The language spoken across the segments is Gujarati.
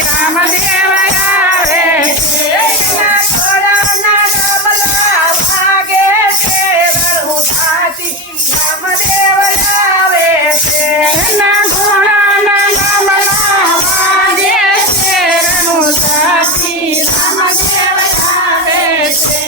રામદેવ આવે છે એના ઘોડાના ડબલા વાગે છે રણુજાથી રામદેવ આવે છે એના ઘોડાના ડબલા વાગે છે રણુજાથી રામદેવ આવે છે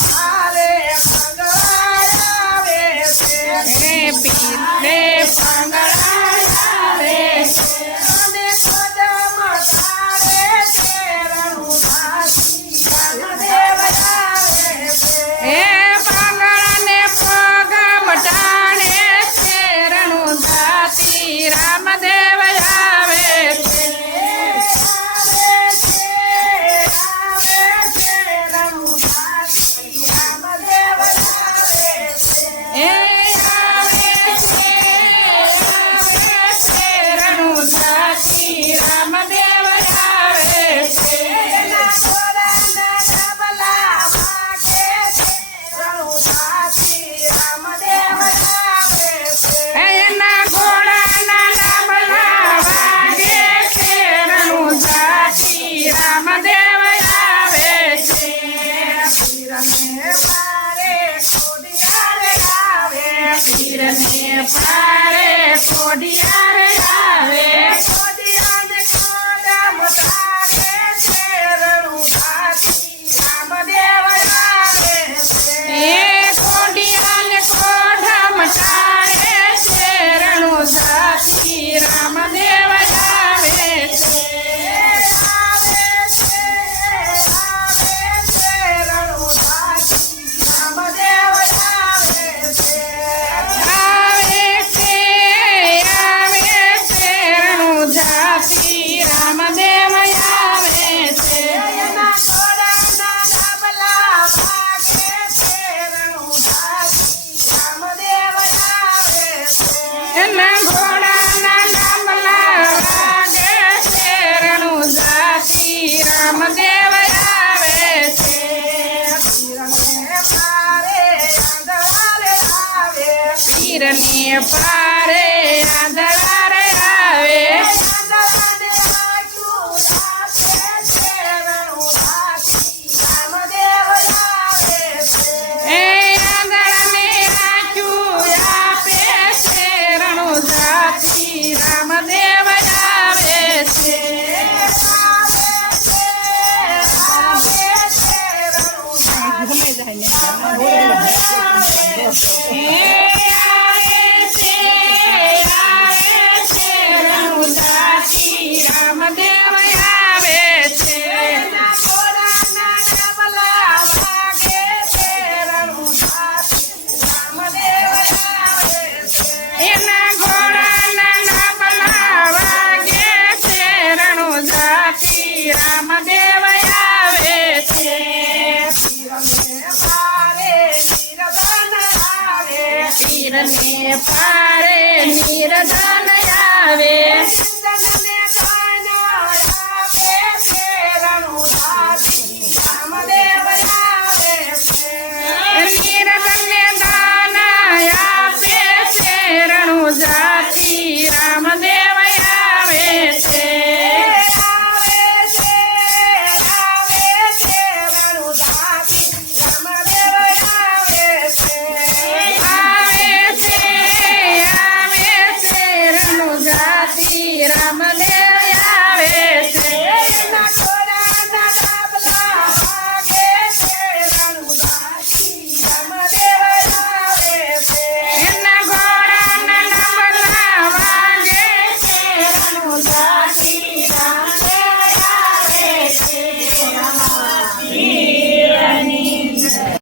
મારે પંગળા આવે છે હે પીરને પંગળા આવે છે અને કદમ તારે છે રણુજાથી રામદેવ આવે છે હે પંગળાને પગમ ટાણે છે રણુજાથી રામદેવ આવે છે રામદેવ આવે છે એના ઘોડાના ડબલા વાગે છે રણુજાથી રામદેવ આવે છે એના ઘોડાના ડબલા વાગે છે રણુજાથી રામદેવ આવે છે પીરને પારે કોડિયાર આવે કોડિયાને કદમ તારે છે રણુજાથી રામદેવ આવે છે એ કોડિયાને કદમ તારે છે રણુજાથી રામદેવ આવે છે રામદેવ આવે છે એના ઘોડાના ડબલા વાગે છે રણુજાથી રામદેવ આવે છે એના ઘોડાના ડબલા વાગે છે રણુજાથી રામદેવ આવે છે પીરને પારે આંધળાર આવે રામદેવ આવે છે રામદેવ આવે છે એના ઘોડાના ડબલા વાગે છે રણુજાથી રામદેવ આવે છે એના ઘોડાના ડબલા વાગે છે રણુજાથી રામદેવ આવે છે પીરને પારે નિરધન આવે રામદેવ આવે છે નિરધનને દાન આપે છે રણુજાથી રામદેવ આવે છે રામદેવ આવે છે એના ઘોડાના ડબલા વાગે છે રણુજાથી રામદેવ આવે છે એના ઘોડાના ડબલા વાગે છે રણુજાથી